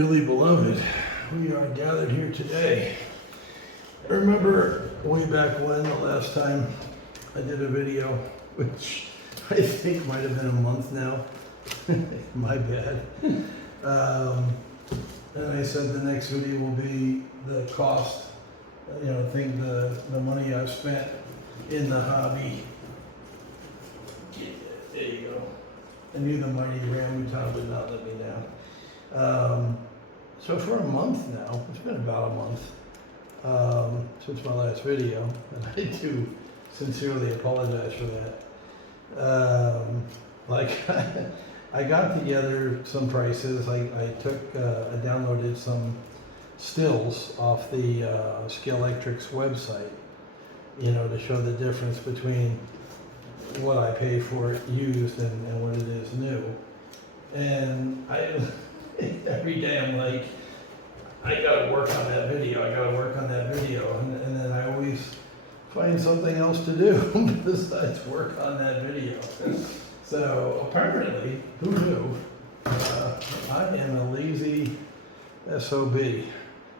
Dearly beloved, we are gathered here today. Remember way back when, the last time I did a video, which I think might have been a month now, my bad. And I said the next video will be the cost, the money I've spent in the hobby. There you go. I knew the mighty Rambutan would not let me down. So for a month now, it's been about a month since my last video, and I do sincerely apologize for that. I got together some prices. I downloaded some stills off the Scalextric's website, to show the difference between what I pay for it used and what it is new. And every day I'm like, I gotta work on that video, and then I always find something else to do besides work on that video. So apparently, who knew, I am a lazy SOB.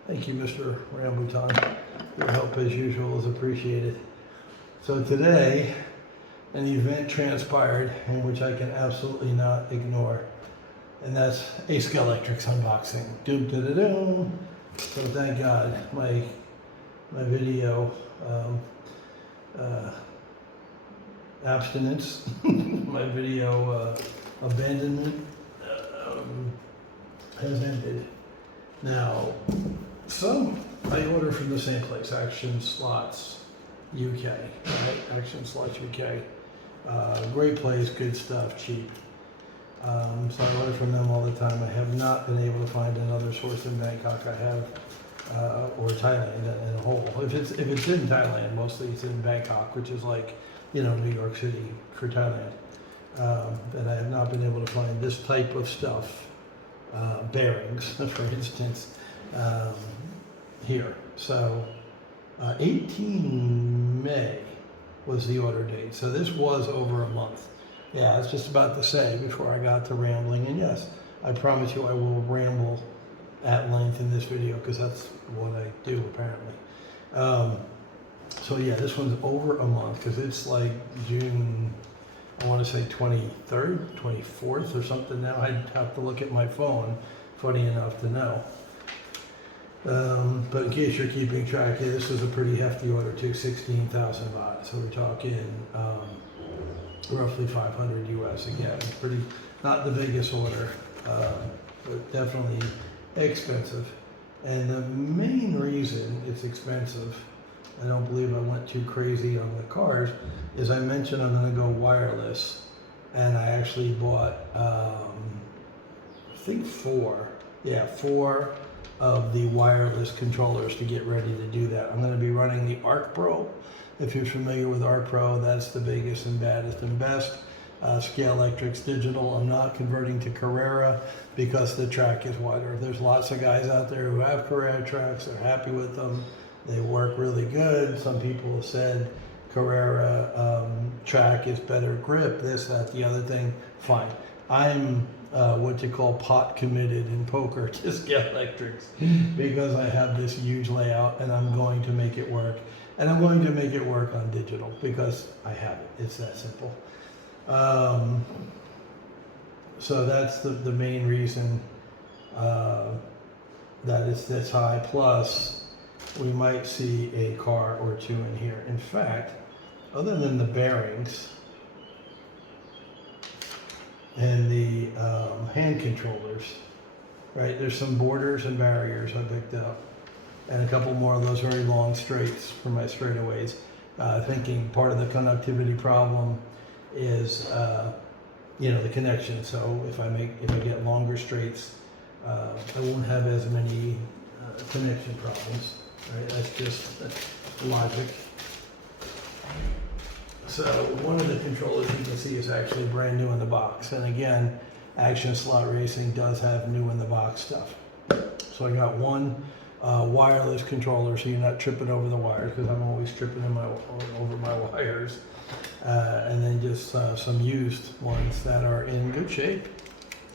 Thank you, Mr. Rambutan. Your help as usual is appreciated. So today, an event transpired in which I can absolutely not ignore, and that's a Scalextric's unboxing. Doom da da doom. So thank God my video abstinence, my video abandonment has ended. Now, some I order from the same place, Action Slots UK, right? Action Slots UK. Great place, good stuff, cheap. So I order from them all the time. I have not been able to find another source in Bangkok. I have, or Thailand in a whole. If it's in Thailand, mostly it's in Bangkok, which is like, New York City for Thailand. And I have not been able to find this type of stuff, bearings, for instance, here. So 18 May was the order date. So this was over a month. Yeah, I was just about to say before I got to rambling, and yes, I promise you I will ramble at length in this video because that's what I do apparently. So yeah, this one's over a month because it's like June, I want to say 23rd, 24th or something now. I'd have to look at my phone, funny enough to know. But in case you're keeping track, yeah, this was a pretty hefty order too, 16,000 baht. So we're talking roughly 500 US again. Pretty, not the biggest order, but definitely expensive. And the main reason it's expensive, I don't believe I went too crazy on the cars, is I mentioned I'm going to go wireless, and I actually bought, I think four of the wireless controllers to get ready to do that. I'm going to be running the Arc Pro. If you're familiar with Arc Pro, that's the biggest and baddest and best. Scalextric's digital. I'm not converting to Carrera because the track is wider. There's lots of guys out there who have Carrera tracks. They're happy with them. They work really good. Some people have said Carrera track is better grip, this, that, the other thing. Fine. I'm what you call pot committed in poker to Scalextrics because I have this huge layout and I'm going to make it work. And I'm going to make it work on digital because I have it. It's that simple. So that's the main reason that it's this high. Plus, we might see a car or two in here. In fact, other than the bearings and the hand controllers, right? There's some borders and barriers I picked up, and a couple more of those very long straights for my straightaways. Thinking part of the conductivity problem is, the connection. So if I get longer straights, I won't have as many connection problems. Right? That's just logic. So one of the controllers you can see is actually brand new in the box. And again, Action Slot Racing does have new in the box stuff. So I got one wireless controller, so you're not tripping over the wires, because I'm always tripping over my wires. And then just some used ones that are in good shape.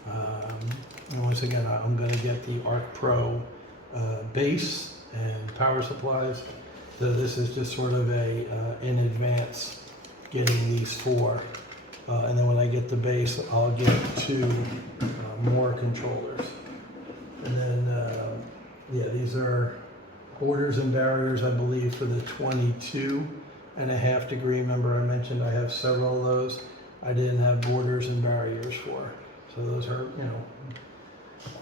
And once again, I'm going to get the Arc Pro base and power supplies. So this is just sort of a in advance getting these 4. And then when I get the base, I'll get 2 more controllers. And then, yeah, these are borders and barriers, I believe, for the 22.5 degree. Remember I mentioned I have several of those. I didn't have borders and barriers for. So those are, you know,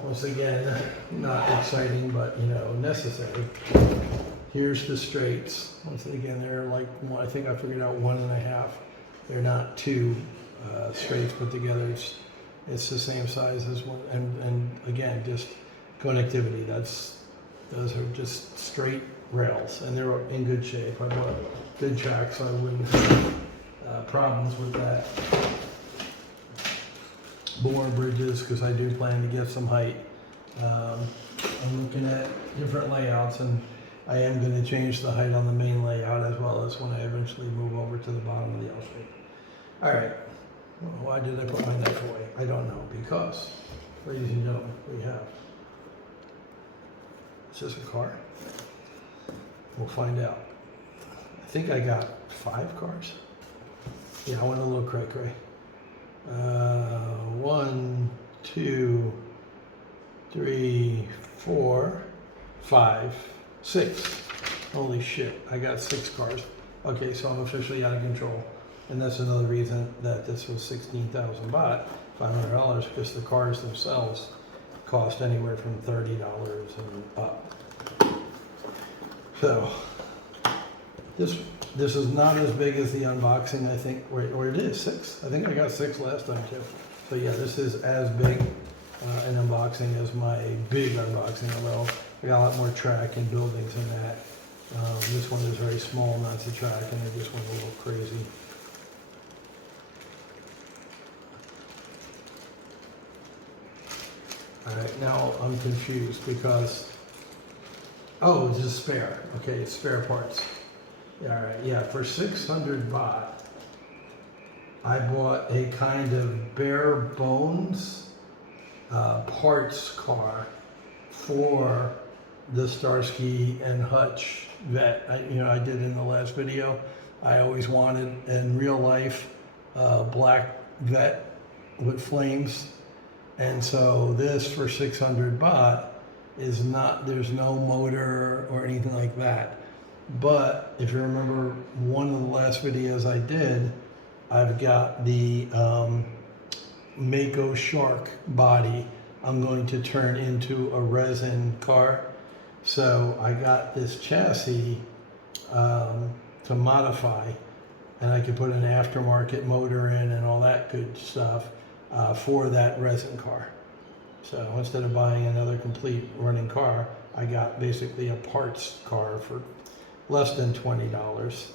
once again, not exciting, but, you know, necessary. Here's the straights. Once again, they're like, I think I figured out 1.5. They're not 2 straights put together. It's the same size as one. And again, just connectivity. Those are just straight rails, and they're in good shape. I bought good tracks, so I wouldn't have problems with that. Bore bridges, because I do plan to get some height. I'm looking at different layouts, and I am going to change the height on the main layout as well as when I eventually move over to the bottom of the L shape. All right. Well, why did I put my knife away? I don't know, because, ladies and gentlemen, we have. Is this a car? We'll find out. I think I got 5 cars. Yeah, I went a little cray-cray. 1, 2, 3, 4, 5, 6. Holy shit, I got 6 cars. Okay, so I'm officially out of control. And that's another reason that this was 16,000 baht, $500, because the cars themselves cost anywhere from $30 and up. So this is not as big as the unboxing, I think, or it is 6. I think I got 6 last time too. So yeah, this is as big an unboxing as my big unboxing, although I got a lot more track and buildings in that. This one is very small amounts of track, and I just went a little crazy. All right, now I'm confused because, oh, it's a spare. Okay, it's spare parts. Yeah, all right, yeah, for 600 baht, I bought a kind of bare bones parts car for the Starsky and Hutch Vet. I did in the last video. I always wanted in real life black Vet with flames. And so this for 600 baht is not, there's no motor or anything like that. But if you remember one of the last videos I did, I've got the Mako Shark body I'm going to turn into a resin car. So I got this chassis to modify, and I could put an aftermarket motor in and all that good stuff. For that resin car. So instead of buying another complete running car, I got basically a parts car for less than $20.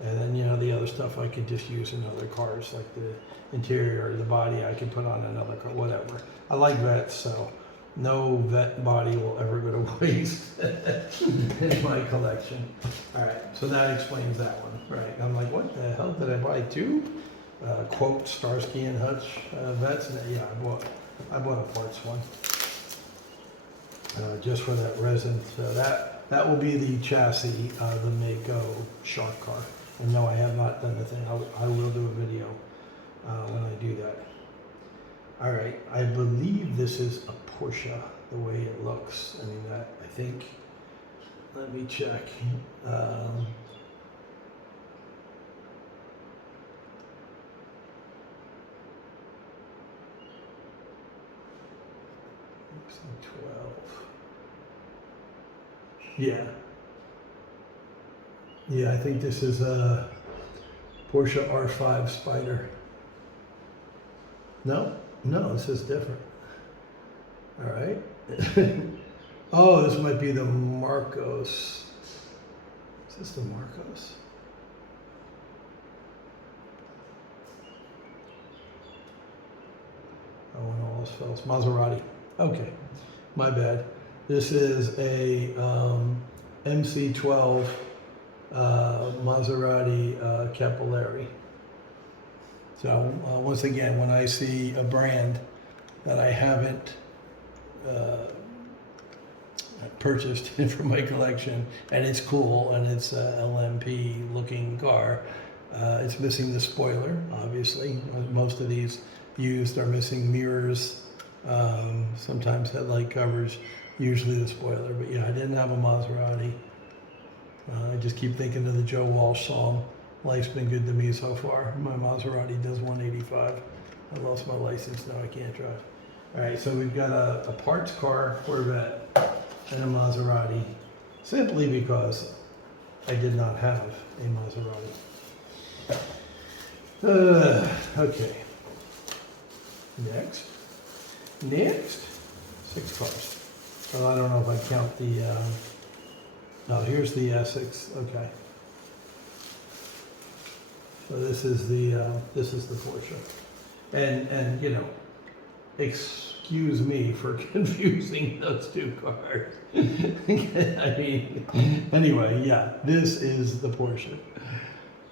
And then, you know, the other stuff I could just use in other cars, like the interior or the body I could put on another car, whatever. I like vets, so no vet body will ever go to waste in my collection. All right, so that explains that one. Right, I'm like, what the hell did I buy 2? Quote Starsky and Hutch vets. Yeah, I bought a parts one just for that resin. So that will be the chassis of the Mako Shark car. And no, I have not done the thing. I will do a video when I do that. All right, I believe this is a Porsche the way it looks. I mean, I think. Let me check. MC12. Yeah. Yeah, I think this is a Porsche R5 Spider. No, this is different. All right. Oh, this might be the Marcos. Is this the Marcos? Oh, and all else fails. Maserati. Okay, my bad. This is a MC12 Maserati Capillary. So once again, when I see a brand that I haven't purchased for my collection, and it's cool, and it's a LMP looking car. It's missing the spoiler, obviously. Most of these used are missing mirrors, sometimes headlight covers, usually the spoiler. But yeah, I didn't have a Maserati. I just keep thinking of the Joe Walsh song, "Life's been good to me so far." My Maserati does 185. I lost my license, now I can't drive. All right, so we've got a parts car Corvette and a Maserati, simply because I did not have a Maserati. Okay. Next. 6 cars. Well, I don't know if I count the, no, here's the Essex, okay. So this is the Porsche. And you know, excuse me for confusing those two cars. I mean, anyway, yeah, this is the Porsche.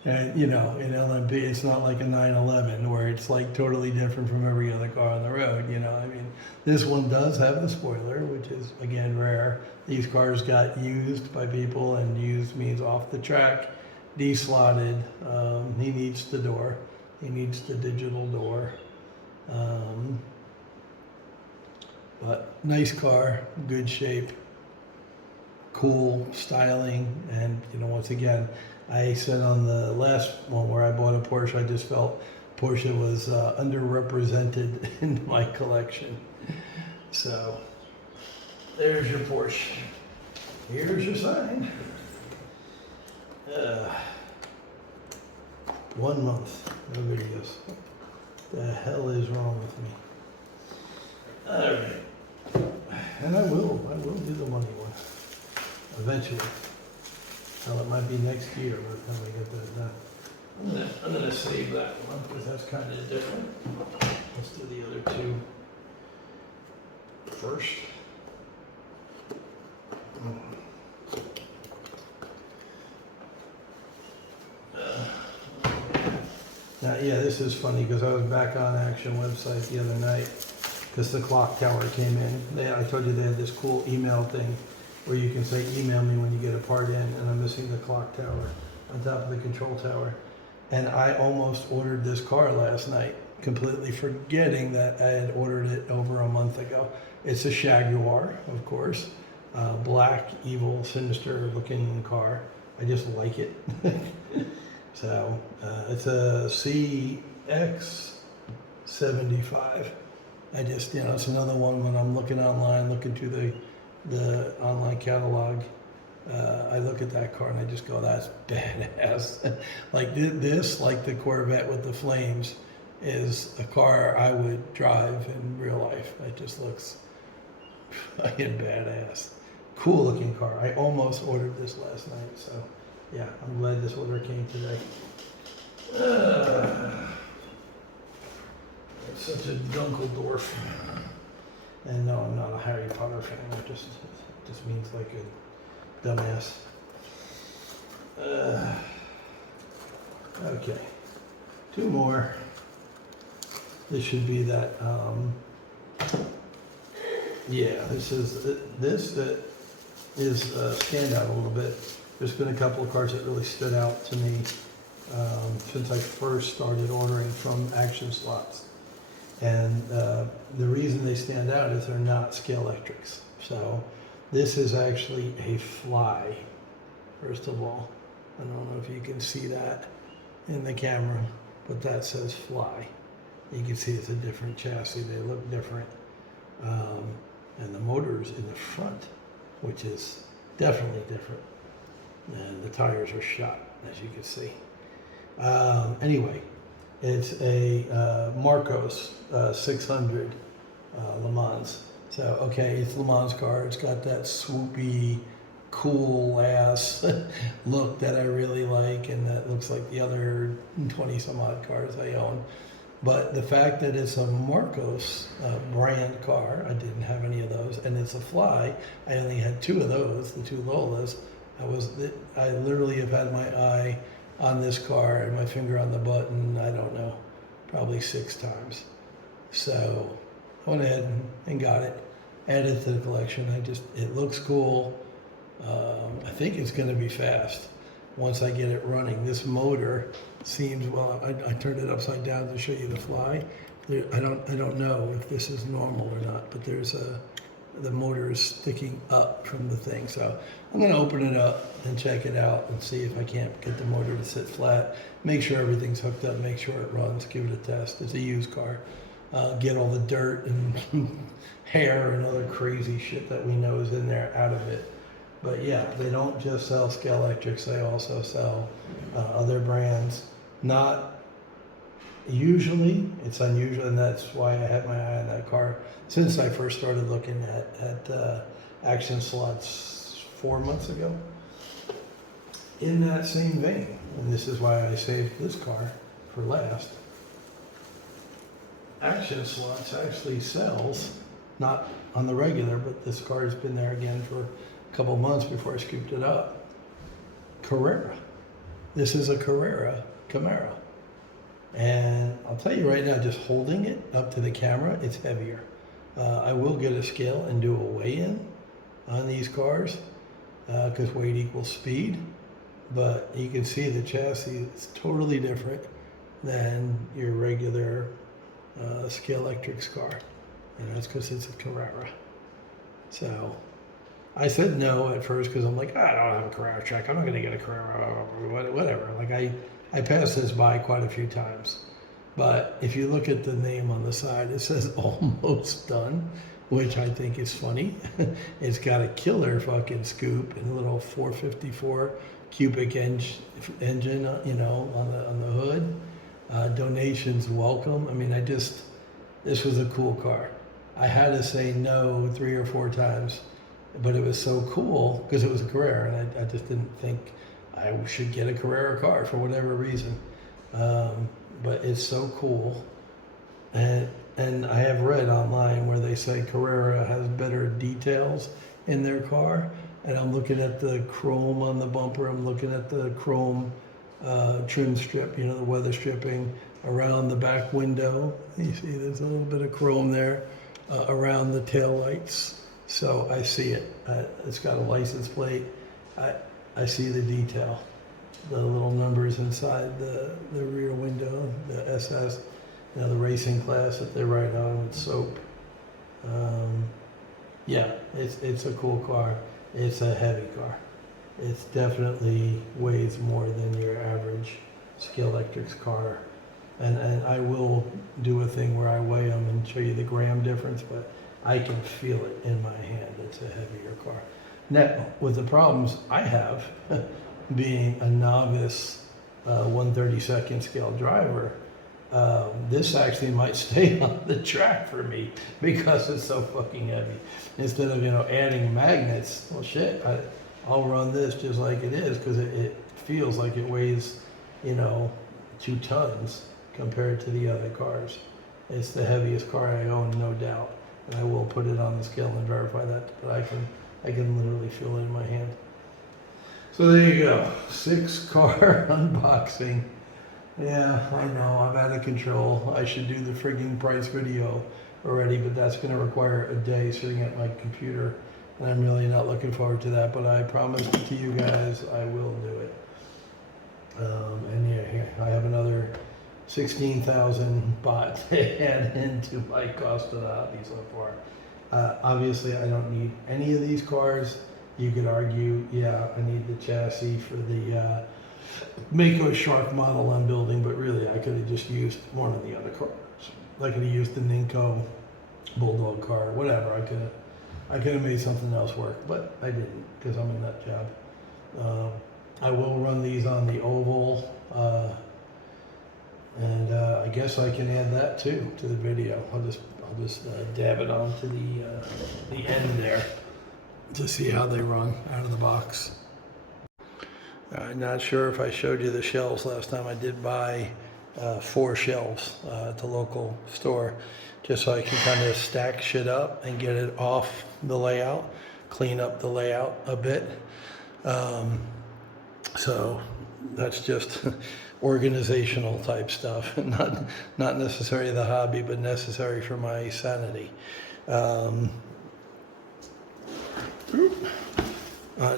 And you know, in LMP, it's not like a 911 where it's like totally different from every other car on the road. You know, I mean, this one does have the spoiler, which is again rare. These cars got used by people, and used means off the track, deslotted. He needs the door. He needs the digital door. But nice car, good shape, cool styling, and you know, once again, I said on the last one where I bought a Porsche, I just felt Porsche was underrepresented in my collection. So there's your Porsche. Here's your sign. 1 month, no videos. The hell is wrong with me? All right, and I will do the money one eventually. Well, it might be next year by the time I get that done. I'm gonna save that one because that's kind of different. Let's do the other two first. Now, yeah, this is funny because I was back on Action website the other night because the clock tower came in. I told you they had this cool email thing where you can say, email me when you get a part in, and I'm missing the clock tower on top of the control tower. And I almost ordered this car last night, completely forgetting that I had ordered it over a month ago. It's a Jaguar, of course, black, evil, sinister looking car. I just like it. So it's a CX75. I just, you know, it's another one when I'm looking online, looking through the online catalog, I look at that car and I just go, that's badass. Like this, like the Corvette with the flames, is a car I would drive in real life. It just looks fucking badass. Cool looking car. I almost ordered this last night, so yeah, I'm glad this order came today. It's such a Dunkeldorf. And no, I'm not a Harry Potter fan. It just means like a dumbass. Okay, 2 more. This should be that. Yeah, this is stand out a little bit. There's been a couple of cars that really stood out to me since I first started ordering from Action Slots. And the reason they stand out is they're not Scalextrics. So this is actually a Fly, first of all. I don't know if you can see that in the camera, but that says Fly. You can see it's a different chassis. They look different. And the motor's in the front, which is definitely different. And the tires are shot, as you can see. Anyway, it's a Marcos 600 Le Mans. So, okay, it's Le Mans car. It's got that swoopy, cool ass look that I really like, and that looks like the other 20 some odd cars I own. But the fact that it's a Marcos brand car, I didn't have any of those, and it's a Fly. I only had 2 of those, the 2 Lolas. I literally have had my eye on this car and my finger on the button, I don't know, probably 6 times. So I went ahead and got it, added to the collection. It looks cool. I think it's going to be fast once I get it running. This motor seems, well, I turned it upside down to show you the fly. I don't know if this is normal or not, but the motor is sticking up from the thing. So I'm going to open it up and check it out and see if I can't get the motor to sit flat, make sure everything's hooked up, make sure it runs, give it a test. It's a used car. Get all the dirt and hair and other crazy shit that we know is in there out of it. But yeah, they don't just sell Scalextrics, they also sell other brands. Not usually, it's unusual, and that's why I had my eye on that car since I first started looking at action slots 4 months ago. In that same vein, and this is why I saved this car for last, Action Slots actually sells, not on the regular, but this car has been there again for a couple months before I scooped it up. Carrera. This is a Carrera Camaro. And I'll tell you right now, just holding it up to the camera, it's heavier. I will get a scale and do a weigh-in on these cars because weight equals speed. But you can see the chassis is totally different than your regular Scalextric's car. And that's because it's a Carrera. So I said no at first because I'm like, I don't have a Carrera check. I'm not going to get a Carrera, whatever. Like I passed this by quite a few times. But if you look at the name on the side, it says almost done, which I think is funny. It's got a killer fucking scoop and a little 454 cubic engine, on the hood. Donations welcome. I mean, this was a cool car. I had to say no 3 or 4 times, but it was so cool because it was a Carrera, and I just didn't think I should get a Carrera car for whatever reason. But it's so cool. And I have read online where they say Carrera has better details in their car. And I'm looking at the chrome on the bumper. I'm looking at the chrome trim strip, the weather stripping around the back window. You see there's a little bit of chrome there around the tail lights. So I see it. It's got a license plate. I see the detail. The little numbers inside the rear window, the SS, the racing class that they write on with soap. Yeah, it's a cool car. It's a heavy car. It's definitely weighs more than your average Scalextric's car. And I will do a thing where I weigh them and show you the gram difference, but I can feel it in my hand. It's a heavier car. Now, with the problems I have, being a novice 1/32 scale driver, this actually might stay on the track for me because it's so fucking heavy. Instead of adding magnets, well shit, I'll run this just like it is because it feels like it weighs 2 tons compared to the other cars. It's the heaviest car I own, no doubt, and I will put it on the scale and verify that. But I can literally feel it in my hand. So there you go, 6-car unboxing. Yeah, I know, I'm out of control. I should do the frigging price video already, but that's going to require a day sitting at my computer, and I'm really not looking forward to that, but I promise to you guys I will do it. And yeah, here, I have another 16,000 baht to add into my cost of the hobby so far. Obviously, I don't need any of these cars. You could argue, yeah, I need the chassis for the Mako Shark model I'm building, but really I could have just used one of the other cars. I could have used the Ninko Bulldog car, whatever. I could have made something else work, but I didn't because I'm a nut job. I will run these on the oval, and I guess I can add that too to the video. I'll just dab it onto the end there to see how they run out of the box. I'm not sure if I showed you the shelves last time. I did buy 4 shelves at the local store just so I can kind of stack shit up and get it off the layout, clean up the layout a bit. So that's just organizational type stuff, not necessarily the hobby, but necessary for my sanity. On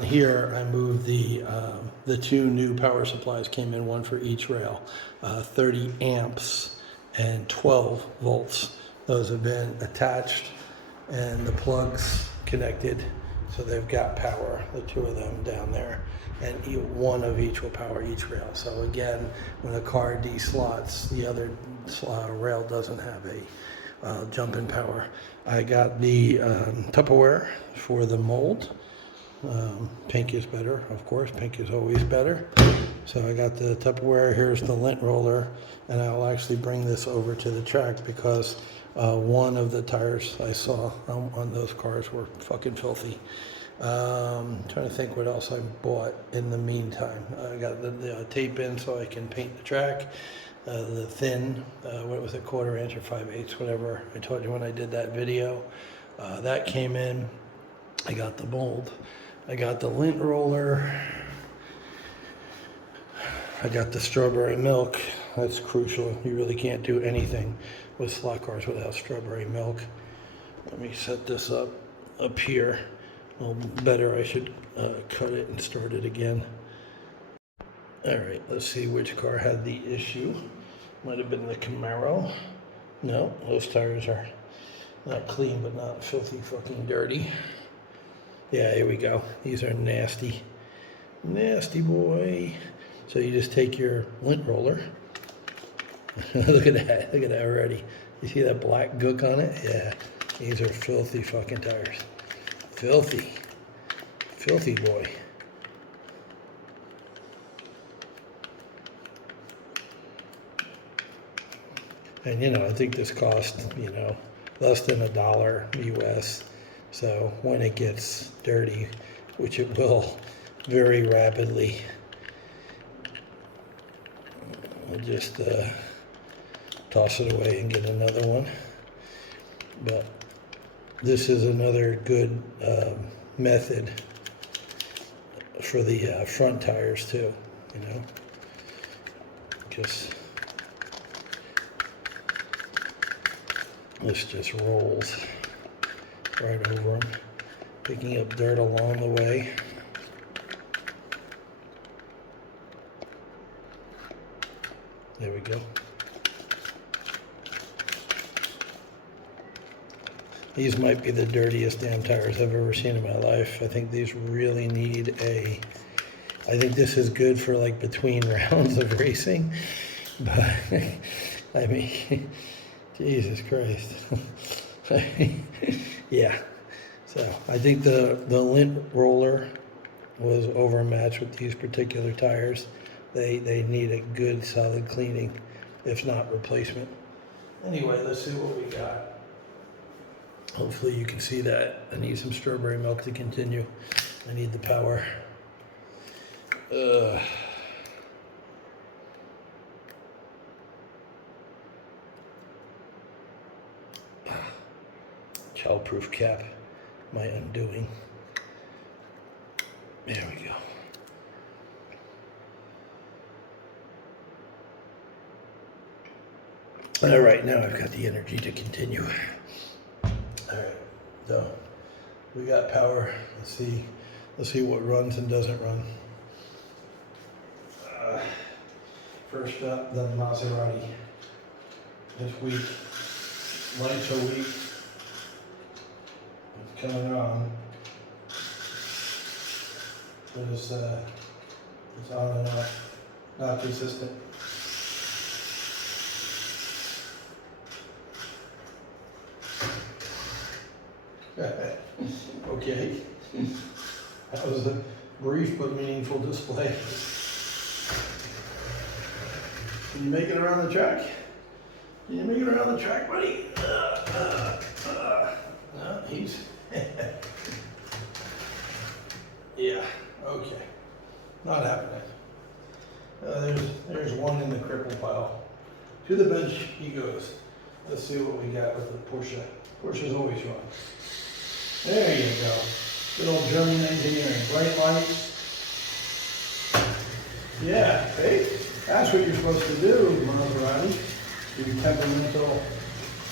here, I moved the 2 new power supplies came in, one for each rail, 30 amps and 12 volts. Those have been attached and the plugs connected, so they've got power, the 2 of them down there, and one of each will power each rail. So again, when a car deslots, the other rail doesn't have a jump in power. I got the Tupperware for the mold. Pink is better, of course. Pink is always better. So I got the Tupperware. Here's the lint roller, and I'll actually bring this over to the track because one of the tires I saw on those cars were fucking filthy. Trying to think what else I bought in the meantime. I got the tape in so I can paint the track. The thin, what was it, 1/4 inch or 5/8, whatever I told you when I did that video. That came in. I got the mold. I got the lint roller. I got the strawberry milk. That's crucial. You really can't do anything with slot cars without strawberry milk. Let me set this up here. Well, better, I should cut it and start it again. All right, let's see which car had the issue. Might have been the Camaro. No, those tires are not clean, but not filthy fucking dirty. Yeah, here we go. These are nasty. Nasty boy. So you just take your lint roller. Look at that. Look at that already. You see that black gook on it? Yeah. These are filthy fucking tires. Filthy. Filthy boy. And, you know, I think this cost, you know, less than $1 US. So when it gets dirty, which it will very rapidly, I'll just toss it away and get another one. But this is another good method for the front tires too, you know, just this just rolls right over them, picking up dirt along the way. There we go. These might be the dirtiest damn tires I've ever seen in my life. I think these really need I think this is good for like between rounds of racing, but I mean, Jesus Christ. Yeah, so I think the lint roller was overmatched with these particular tires. They need a good solid cleaning, if not replacement. Anyway, let's see what we got. Hopefully you can see that. I need some strawberry milk to continue. I need the power. Childproof cap, my undoing. There we go. All right, now I've got the energy to continue. All right, so we got power. Let's see what runs and doesn't run. First up, the Maserati. This week, lights are weak. It's coming on. But it's on and off, not consistent. Okay, that was a brief but meaningful display. Can you make it around the track? Can you make it around the track, buddy? No, he's... Yeah, okay. Not happening. There's one in the cripple pile. To the bench he goes. Let's see what we got with the Porsche. Porsche's always run. There you go. Good old German engineering. Bright lights. Yeah, hey? That's what you're supposed to do, Maserati. You temperamental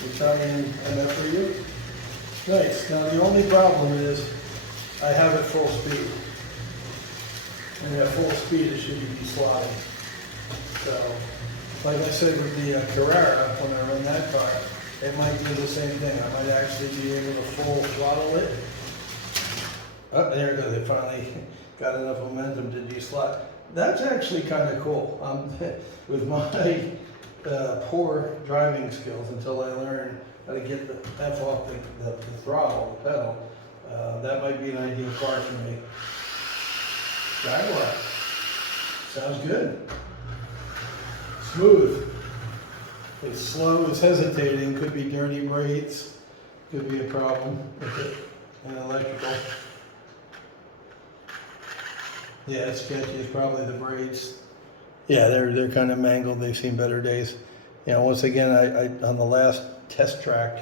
Italian MF for you. Nice. Now the only problem is I have it full speed. And at full speed it should be sliding. So, like I said with the Carrera, when I run that car, it might do the same thing. I might actually be able to full throttle it. Oh, there it goes. It finally got enough momentum to de-slide. That's actually kind of cool. With my poor driving skills, until I learn how to get the F off the throttle, the pedal, that might be an ideal car for me. Jaguar. Sounds good. Smooth. It's slow, it's hesitating, could be dirty brakes, could be a problem with it, and electrical. Yeah, it's sketchy, it's probably the brakes. Yeah, they're kind of mangled, they've seen better days. You know, once again, I on the last test track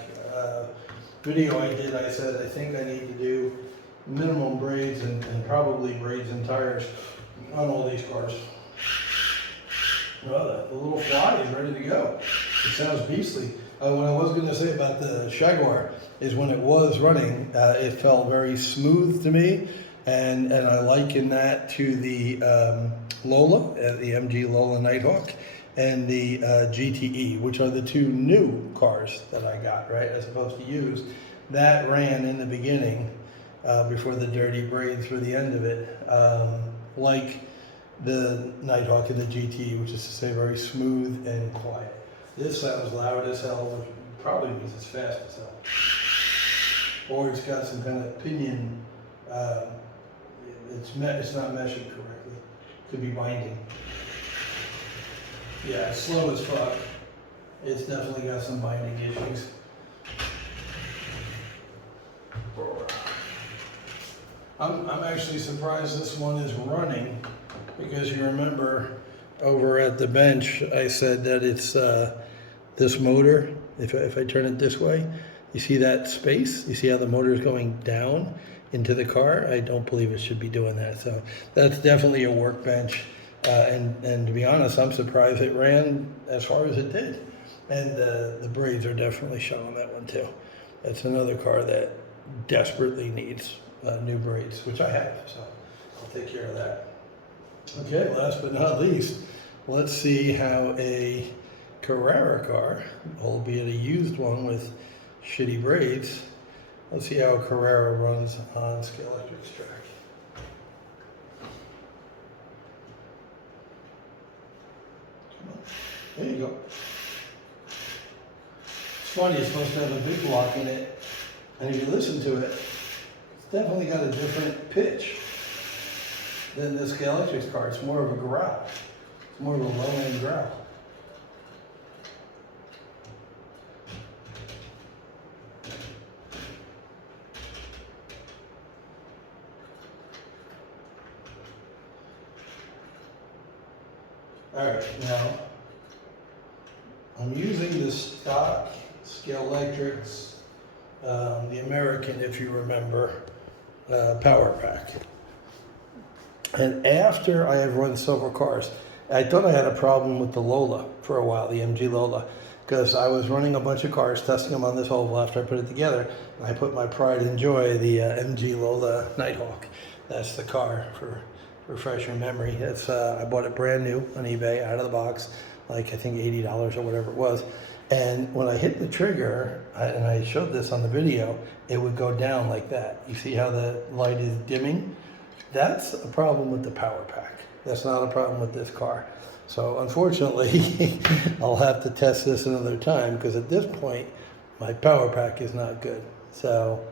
video I did, I said I think I need to do minimum braids and probably braids and tires on all these cars. Well, the little fly is ready to go. It sounds beastly. What I was going to say about the Jaguar is when it was running, it felt very smooth to me, and I liken that to the Lola, the MG Lola Nighthawk, and the GTE, which are the two new cars that I got, right, as opposed to used. That ran in the beginning, before the dirty braids were the end of it, like the Nighthawk and the GT, which is to say very smooth and quiet. This sounds loud as hell, which probably means it's fast as hell. Or it's got some kind of pinion, it's not meshing correctly. Could be binding. Yeah, it's slow as fuck. It's definitely got some binding issues. I'm actually surprised this one is running, because you remember over at the bench I said that it's this motor, if I turn it this way, you see that space? You see how the motor is going down into the car? I don't believe it should be doing that. So that's definitely a workbench. And to be honest, I'm surprised it ran as far as it did. And the braids are definitely showing that one too. That's another car that desperately needs new braids, which I have, so I'll take care of that. Okay, last but not least, let's see how a Carrera car, albeit a used one with shitty braids, let's see how a Carrera runs on Scalextric's track. Come on. There you go. It's funny, it's supposed to have a big block in it, and if you listen to it, it's definitely got a different pitch than the Scalextric's car. It's more of a growl. It's more of a low-end growl. All right, now I'm using the stock Scalextric's, the American, if you remember, power pack. And after I have run several cars, I thought I had a problem with the Lola for a while, the MG Lola, because I was running a bunch of cars, testing them on this oval after I put it together, and I put my pride and joy, the MG Lola Nighthawk. That's the car, for refresh your memory. It's I bought it brand new on eBay, out of the box, like I think $80 or whatever it was. And when I hit the trigger, and I showed this on the video, it would go down like that. You see how the light is dimming? That's a problem with the power pack. That's not a problem with this car. So unfortunately, I'll have to test this another time, because at this point, my power pack is not good. So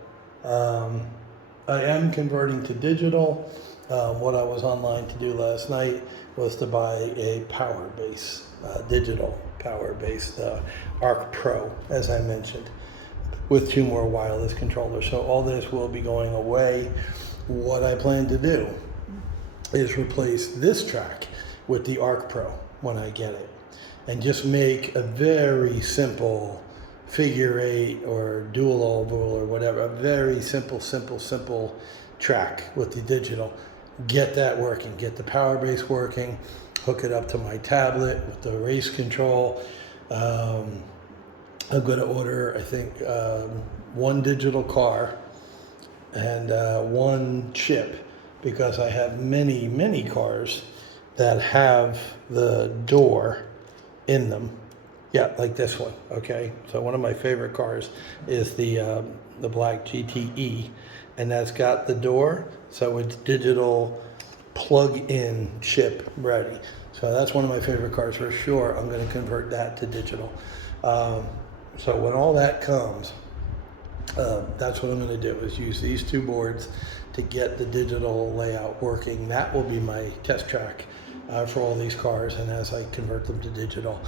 I am converting to digital. What I was online to do last night was to buy a power base, digital power base, Arc Pro, as I mentioned, with 2 more wireless controllers. So all this will be going away. What I plan to do is replace this track with the Arc Pro when I get it, and just make a very simple figure 8 or dual oval or whatever, a very simple track with the digital. Get that working, get the power base working. hook it up to my tablet with the race control. I'm going to order, I think, one digital car and one chip, because I have many, many cars that have the door in them. Yeah, like this one, okay? So one of my favorite cars is the black GTE, and that's got the door, so it's digital plug-in chip ready. So that's one of my favorite cars for sure. I'm going to convert that to digital. So when all that comes, that's what I'm going to do, is use these two boards to get the digital layout working. That will be my test track for all these cars, and as I convert them to digital.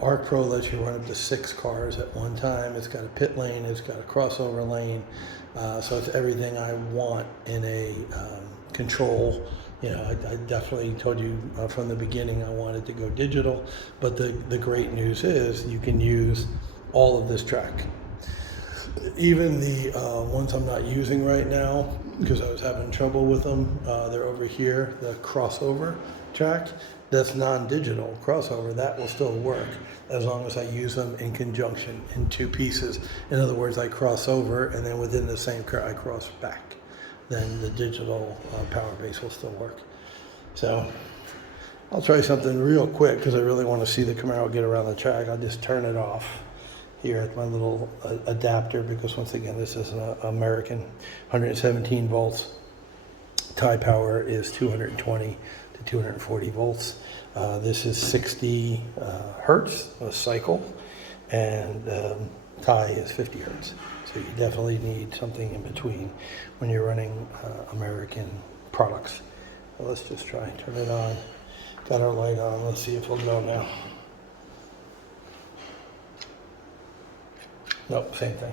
Arc Pro lets you run up to 6 cars at one time. It's got a pit lane, it's got a crossover lane, so it's everything I want in a control. You know, I definitely told you from the beginning I wanted to go digital, but the great news is you can use all of this track. Even the ones I'm not using right now, because I was having trouble with them, they're over here, the crossover track. That's non-digital crossover. That will still work as long as I use them in conjunction in 2 pieces. In other words, I cross over, and then within the same car I cross back. Then the digital power base will still work. So I'll try something real quick, because I really want to see the Camaro get around the track. I'll just turn it off here at my little adapter, because once again, this is an American 117 volts. Tie power is 220 to 240 volts. This is 60 hertz a cycle, and tie is 50 hertz. So you definitely need something in between when you're running American products. Well, let's just try and turn it on. Got our light on. Let's see if it'll go now. Nope, same thing.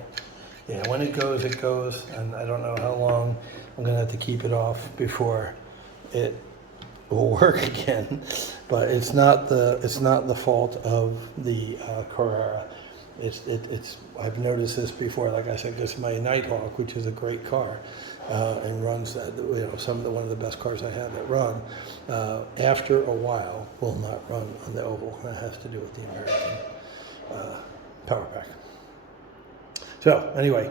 Yeah, when it goes, and I don't know how long I'm gonna have to keep it off before it will work again. But it's not the fault of the Carrera. It's I've noticed this before. Like I said, this is my Nighthawk, which is a great car, and runs one of the best cars I have that run. After a while, will not run on the oval. That has to do with the American power pack. So anyway,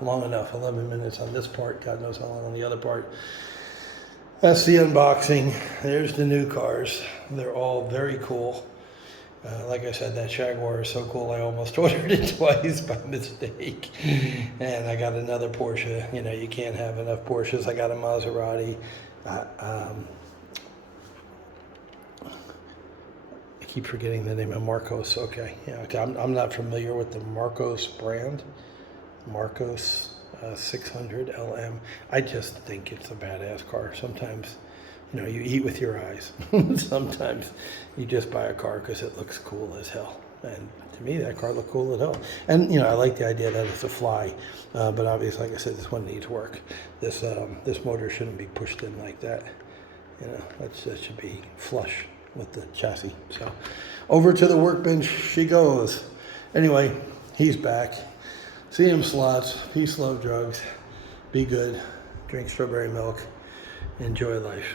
long enough, 11 minutes on this part, God knows how long on the other part. That's the unboxing. There's the new cars. They're all very cool. Like I said, that Jaguar is so cool, I almost ordered it twice by mistake. And I got another Porsche. You know, you can't have enough Porsches. I got a Maserati. I keep forgetting the name of Marcos. Okay, yeah, okay. I'm not familiar with the Marcos brand. Marcos 600 LM. I just think it's a badass car. Sometimes, you know, you eat with your eyes. Sometimes you just buy a car because it looks cool as hell. And to me, that car looked cool as hell. And, you know, I like the idea that it's a fly. But obviously, like I said, this one needs work. This motor shouldn't be pushed in like that. You know, that should be flush with the chassis. So over to the workbench she goes. Anyway, he's back. See him slots. Peace, love, drugs. Be good. Drink strawberry milk. Enjoy life.